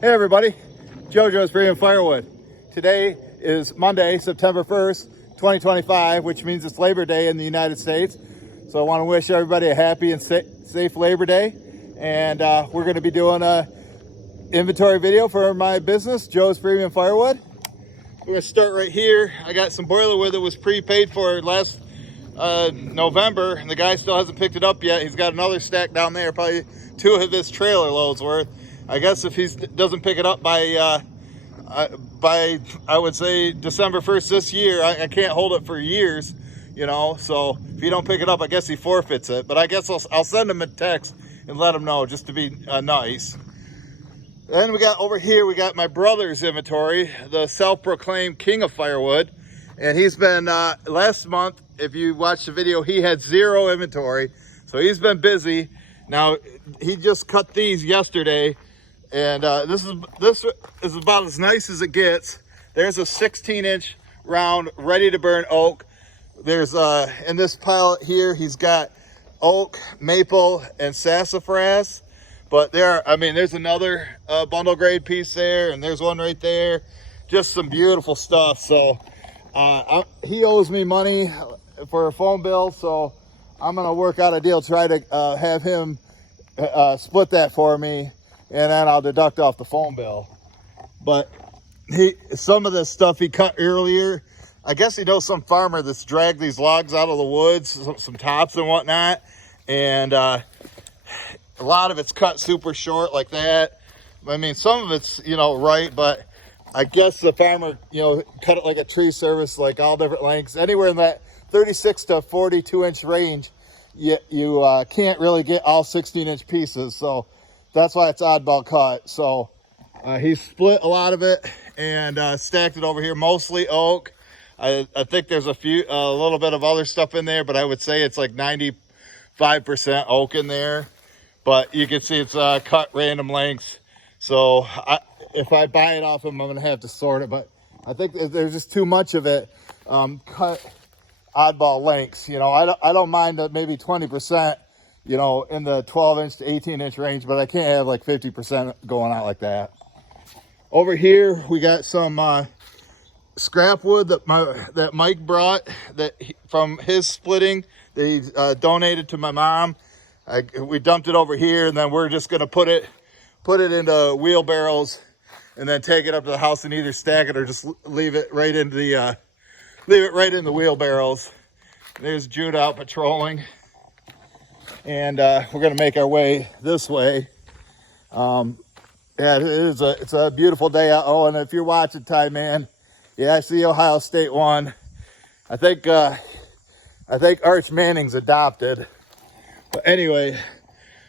Hey everybody, JoJo's Premium Firewood. Today is Monday, September 1st, 2025, which means it's Labor Day in the United States. So I want to wish everybody a happy and safe Labor Day. And we're going to be doing a inventory video for my business, Joe's Premium Firewood. We're going to start right here. I got some boiler wood that was prepaid for last November, and the guy still hasn't picked it up yet. He's got another stack down there, probably 2 of his trailer loads worth. I guess if he doesn't pick it up by I would say December 1st this year, I can't hold it for years, you know. So if you don't pick it up, I guess he forfeits it. But I guess I'll send him a text and let him know, just to be nice. Then we got over here, we got my brother's inventory, the self-proclaimed king of firewood. And he's been, last month, if you watched the video, he had 0 inventory. So he's been busy. Now, he just cut these yesterday. And this is about as nice as it gets. There's a 16-inch round, ready to burn oak. There's, in this pile here, he's got oak, maple, and sassafras. But there's another bundle grade piece there, and there's one right there. Just some beautiful stuff. So he owes me money for a phone bill, so I'm gonna work out a deal, try to have him split that for me, and then I'll deduct off the phone bill. But some of this stuff he cut earlier, I guess he knows some farmer that's dragged these logs out of the woods, some tops and whatnot, and a lot of it's cut super short like that. I mean, some of it's, right, but I guess the farmer, cut it like a tree service, like all different lengths, anywhere in that 36 to 42 inch range. You can't really get all 16-inch pieces, so that's why it's oddball cut. So he split a lot of it and stacked it over here, mostly oak. I think there's a little bit of other stuff in there, but I would say it's like 95% oak in there. But you can see it's cut random lengths. So if I buy it off him, I'm gonna have to sort it. But I think there's just too much of it cut oddball lengths. I don't mind that maybe 20%, in the 12-inch to 18-inch range, but I can't have like 50% going out like that. Over here, we got some scrap wood that Mike brought from his splitting that he donated to my mom. We dumped it over here, and then we're just gonna put it into wheelbarrows and then take it up to the house and either stack it or just leave it right in the wheelbarrows. There's Jude out patrolling, and we're gonna make our way this way. It's a beautiful day out. Oh, and if you're watching, Ty, man, yeah, I see Ohio State won. I think Arch Manning's adopted. But anyway,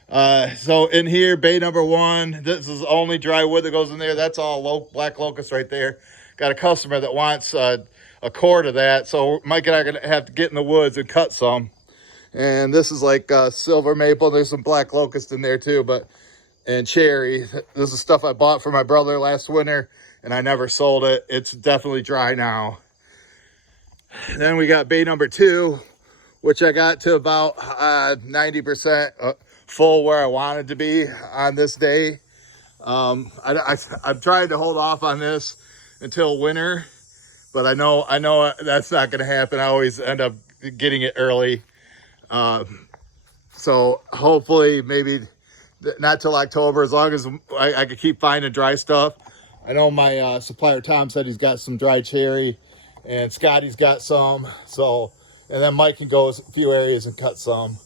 so in here, bay number 1, this is only dry wood that goes in there. That's all black locust right there. Got a customer that wants a cord of that, so Mike and I are gonna have to get in the woods and cut some. And this is like silver maple. There's some black locust in there too, and cherry. This is stuff I bought for my brother last winter, and I never sold it. It's definitely dry now. Then we got bay number 2, which I got to about 90% full where I wanted to be on this day. I've tried to hold off on this until winter, but I know that's not going to happen. I always end up getting it early. So hopefully maybe not till October, as long as I could keep finding dry stuff. I know my supplier Tom said he's got some dry cherry, and Scotty's got some. So, and then Mike can go a few areas and cut some.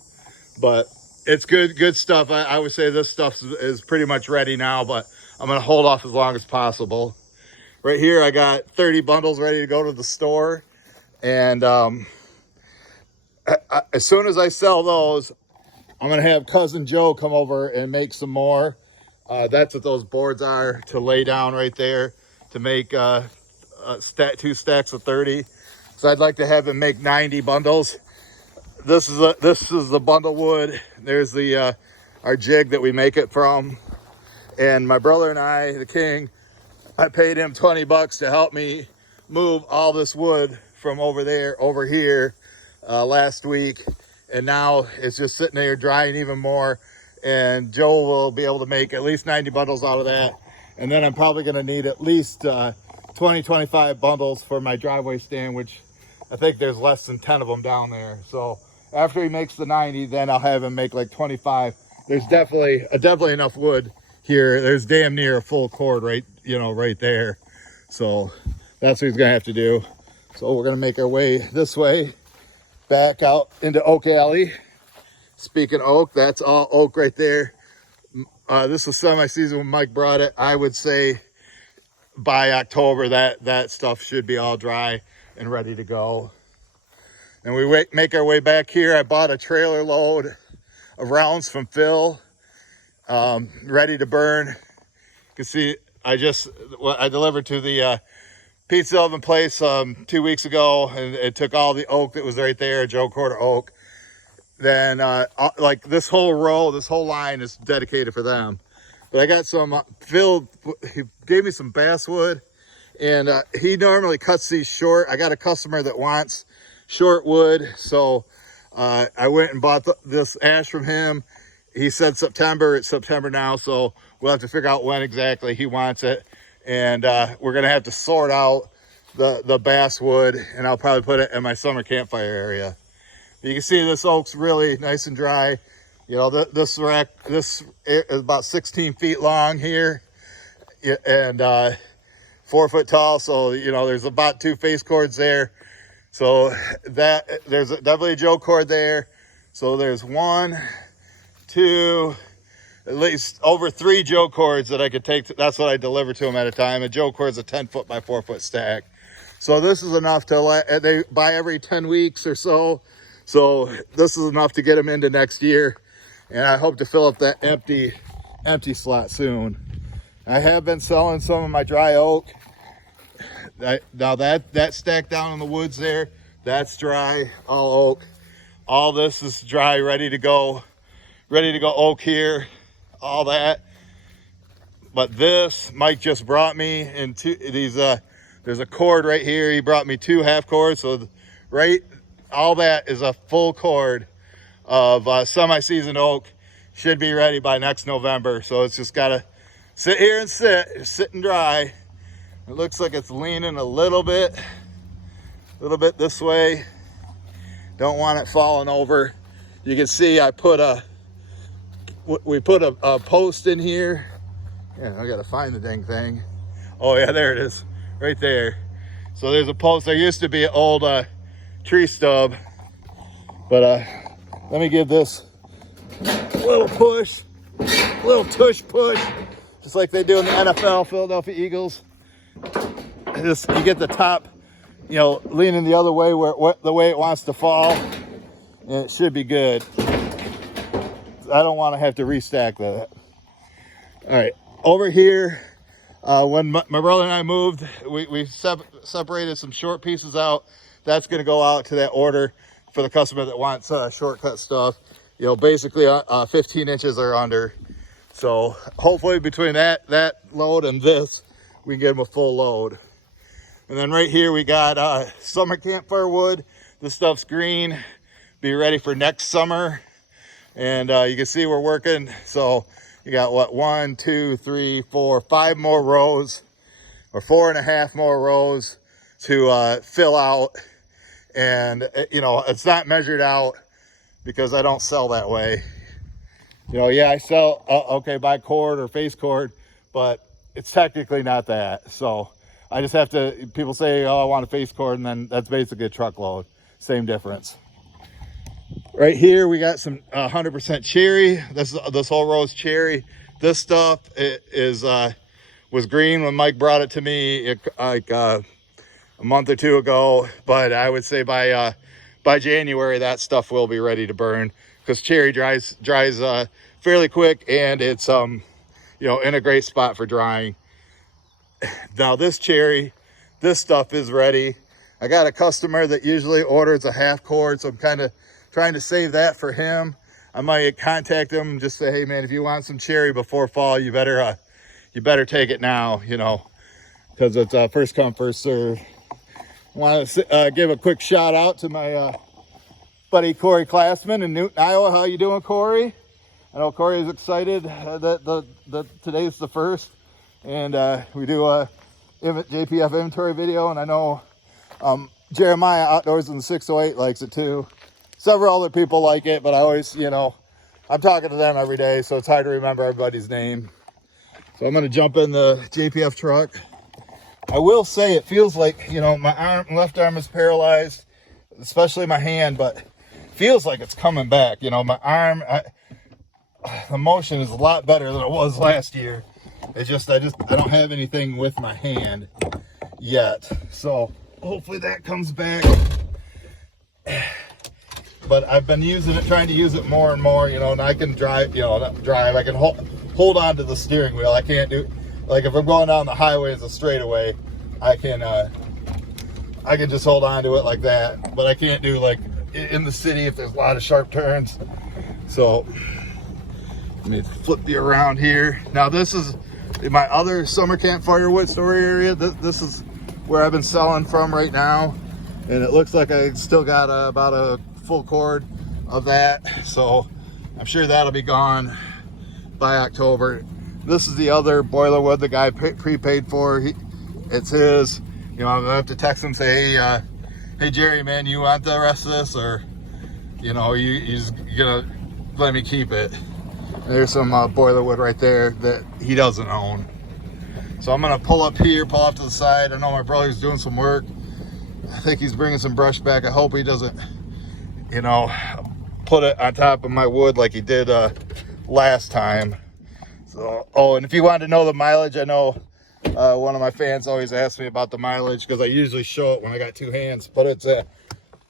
But it's good stuff. I would say this stuff is pretty much ready now, but I'm going to hold off as long as possible. Right here, I got 30 bundles ready to go to the store. And as soon as I sell those, I'm going to have Cousin Joe come over and make some more. That's what those boards are to lay down right there to make 2 stacks of 30. So I'd like to have him make 90 bundles. This is the bundle wood. There's the our jig that we make it from. And my brother and I, the king, I paid him 20 bucks to help me move all this wood from over there over here last week. And now it's just sitting there drying even more. And Joe will be able to make at least 90 bundles out of that. And then I'm probably going to need at least 20-25 bundles for my driveway stand, which I think there's less than 10 of them down there. So after he makes the 90, then I'll have him make like 25. There's definitely enough wood here. There's damn near a full cord right, right there. So that's what he's gonna have to do. So we're gonna make our way this way back out into Oak Alley. Speaking of oak, that's all oak right there. This was semi-season when Mike brought it. I would say by October that stuff should be all dry and ready to go. And we make our way back here. I bought a trailer load of rounds from Phil, ready to burn. You can see I delivered to the pizza oven place 2 weeks ago, and it took all the oak that was right there, Joe Quarter oak. Then like this whole row, this whole line is dedicated for them. But I got some Phil, he gave me some basswood, and he normally cuts these short. I got a customer that wants short wood, so I went and bought this ash from him. He said September. It's September now, so we'll have to figure out when exactly he wants it. And we're gonna have to sort out the basswood, and I'll probably put it in my summer campfire area. You can see this oak's really nice and dry. This is about 16 feet long here, and 4 foot tall. So there's about 2 face cords there. So there's definitely a Joe cord there. So there's 1, 2, at least over 3 Joe cords that I could take. That's what I deliver to them at a time. A Joe cord is a 10 foot by 4 foot stack. So this is enough to they buy every 10 weeks or so. So this is enough to get them into next year. And I hope to fill up that empty slot soon. I have been selling some of my dry oak. Now that stack down in the woods there, that's dry, all oak. All this is dry, ready to go oak here, all that. But this, Mike just brought me in these, there's a cord right here. He brought me 2 half cords. So all that is a full cord of semi-seasoned oak. Should be ready by next November. So it's just gotta sit here and sit and dry. It looks like it's leaning a little bit this way. Don't want it falling over. You can see we put a post in here. Yeah, I gotta find the dang thing. Oh yeah, there it is, right there. So there's a post. There used to be an old tree stub, but let me give this a little push, a little tush push, just like they do in the NFL, Philadelphia Eagles. You get the top, leaning the other way the way it wants to fall, and it should be good. I don't want to have to restack that. All right, over here, when my brother and I moved, we separated some short pieces out. That's going to go out to that order for the customer that wants shortcut stuff. Basically 15 inches or under. So hopefully between that load and this, we can get them a full load. And then right here we got summer campfire wood. This stuff's green, be ready for next summer. And you can see we're working. So you got what, 1, 2, 3, 4, 5 more rows, or 4.5 more rows to fill out. And it's not measured out because I don't sell that way. Yeah, I sell by cord or face cord, but it's technically not that. So I just have to, people say, oh, I want a face cord, and then that's basically a truckload. Same difference. Right here we got some 100% cherry. This whole row is cherry. This stuff was green when Mike brought it to me a month or 2 ago, but I would say by January that stuff will be ready to burn, because cherry dries fairly quick, and it's in a great spot for drying. Now this stuff is ready. I got a customer that usually orders a half cord, so I'm kind of trying to save that for him. I might contact him and just say, hey man, if you want some cherry before fall, you better take it now, because it's first come, first serve. I want to give a quick shout out to my buddy Corey Classman in Newton, Iowa. How you doing, Corey? I know Corey is excited that today's the first. and we do a JPF inventory video. And I know Jeremiah Outdoors in the 608 likes it too. Several other people like it, but I always, you know, I'm talking to them every day, so it's hard to remember everybody's name. So I'm gonna jump in the JPF truck. I will say it feels like, you know, my left arm is paralyzed, especially my hand, but feels like it's coming back. You know, my arm, the motion is a lot better than it was last year. It's just, I don't have anything with my hand yet. So hopefully that comes back. But I've been using it, trying to use it more and more, you know, and I can drive, you know, not drive, I can hold on to the steering wheel. I can't do, like if I'm going down the highway as a straightaway, I can just hold on to it like that. But I can't do like in the city if there's a lot of sharp turns. So let me flip you around here. Now this is my other summer camp firewood storage area. This is where I've been selling from right now. And it looks like I still got about a full cord of that, so I'm sure that'll be gone by October. This is the other boiler wood the guy prepaid for. It's his. You know, I'm gonna have to text him, say, hey Jerry, man, you want the rest of this, or you know, you're gonna let me keep it. There's some boiler wood right there that he doesn't own. So I'm gonna pull up here, pull off to the side. I know my brother's doing some work. I think he's bringing some brush back. I hope he doesn't, you know, put it on top of my wood like he did last time. So, oh, and if you wanted to know the mileage, I know one of my fans always asks me about the mileage because I usually show it when I got two hands, but it's at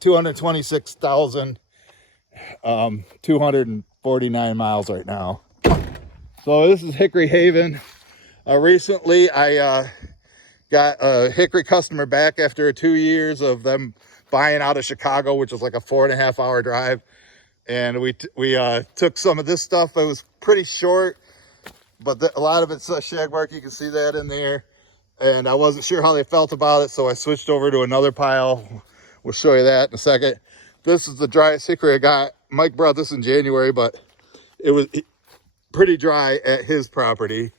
226,249 miles right now. So this is Hickory Haven. Recently, I got a Hickory customer back after 2 years of them buying out of Chicago, which was like a 4.5 hour drive. And we took some of this stuff. It was pretty short, but a lot of it's shagbark. You can see that in there. And I wasn't sure how they felt about it, so I switched over to another pile. We'll show you that in a second. This is the driest hickory I got. Mike brought this in January, but it was pretty dry at his property.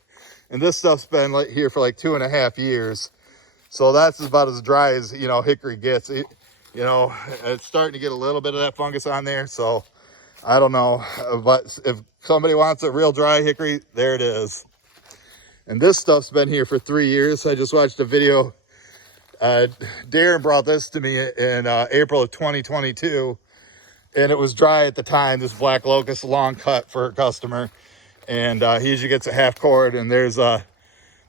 And this stuff's been here for like 2.5 years. So that's about as dry as, you know, hickory gets. You know, it's starting to get a little bit of that fungus on there. So I don't know, but if somebody wants a real dry hickory, there it is. And this stuff's been here for 3 years. I just watched a video. Darren brought this to me in April of 2022. And it was dry at the time, this black locust long cut for a customer. And he usually gets a half cord, and there's at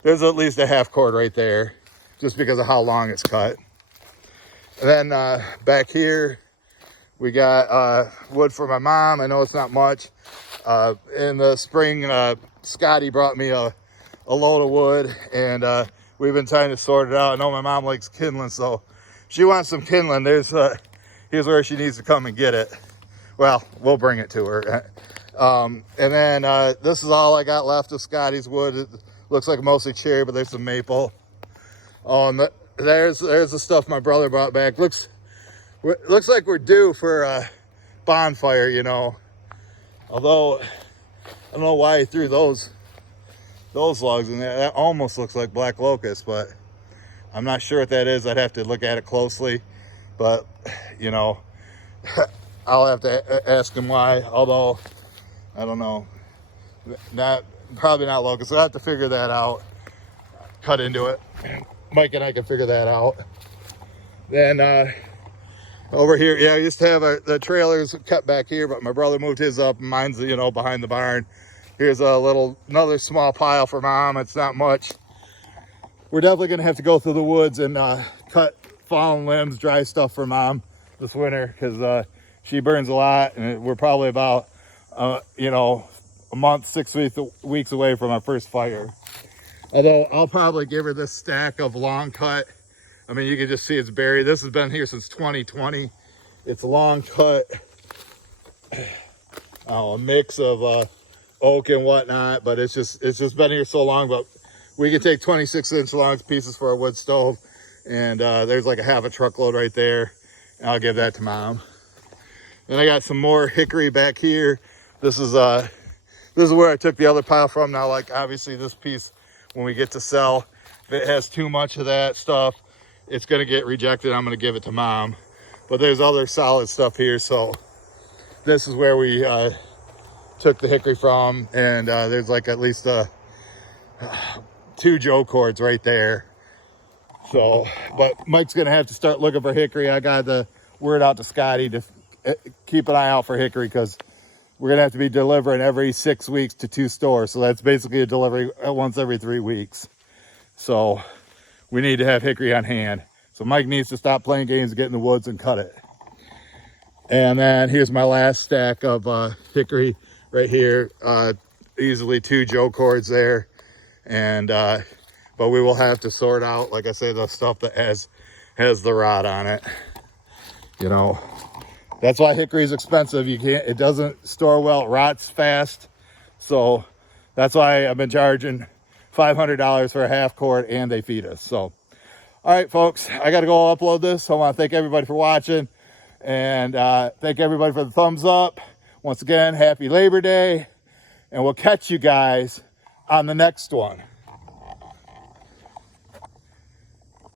least a half cord right there, just because of how long it's cut. And then back here, we got wood for my mom. I know it's not much. In the spring, Scotty brought me a load of wood, and we've been trying to sort it out. I know my mom likes kindling, so she wants some kindling. Here's where she needs to come and get it. Well, we'll bring it to her. And then this is all I got left of Scotty's wood. It looks like mostly cherry, but there's some maple. Oh, and there's the stuff my brother brought back. Looks like we're due for a bonfire, you know. Although I don't know why he threw those logs in there. That almost looks like black locust, but I'm not sure what that is. I'd have to look at it closely. But you know, I'll have to ask him why. Although I don't know, probably not locust. So I have to figure that out. Cut into it. Mike and I can figure that out. Then over here, yeah, I used to have the trailers cut back here, but my brother moved his up. Mine's, you know, behind the barn. Here's another small pile for mom. It's not much. We're definitely gonna have to go through the woods and cut fallen limbs, dry stuff for mom this winter, because she burns a lot, and we're probably about you know, a month, 6 weeks away from our first fire. Although I'll probably give her this stack of long cut. I mean, you can just see it's buried. This has been here since 2020. It's long cut, a mix of oak and whatnot, but it's just been here so long. But we can take 26-inch long pieces for our wood stove, and there's like a half a truckload right there. And I'll give that to mom. Then I got some more hickory back here. This is where I took the other pile from. Now, like, obviously this piece when we get to sell. If it has too much of that stuff, it's going to get rejected. I'm going to give it to Mom. But there's other solid stuff here. So this is where we took the hickory from. And there's like at least 2 Joe cords right there. So, but Mike's going to have to start looking for hickory. I got the word out to Scotty to keep an eye out for hickory, because we're going to have to be delivering every 6 weeks to 2 stores. So that's basically a delivery once every 3 weeks. So we need to have hickory on hand. So Mike needs to stop playing games and get in the woods and cut it. And then here's my last stack of hickory right here. Easily 2 Joe cords there. And but we will have to sort out, like I say, the stuff that has the rot on it. You know, that's why hickory is expensive. It doesn't store well, it rots fast. So that's why I've been charging $500 for a half cord, and they feed us. So, all right, folks, I got to go upload this. So I want to thank everybody for watching, and thank everybody for the thumbs up. Once again, happy Labor Day, and we'll catch you guys on the next one.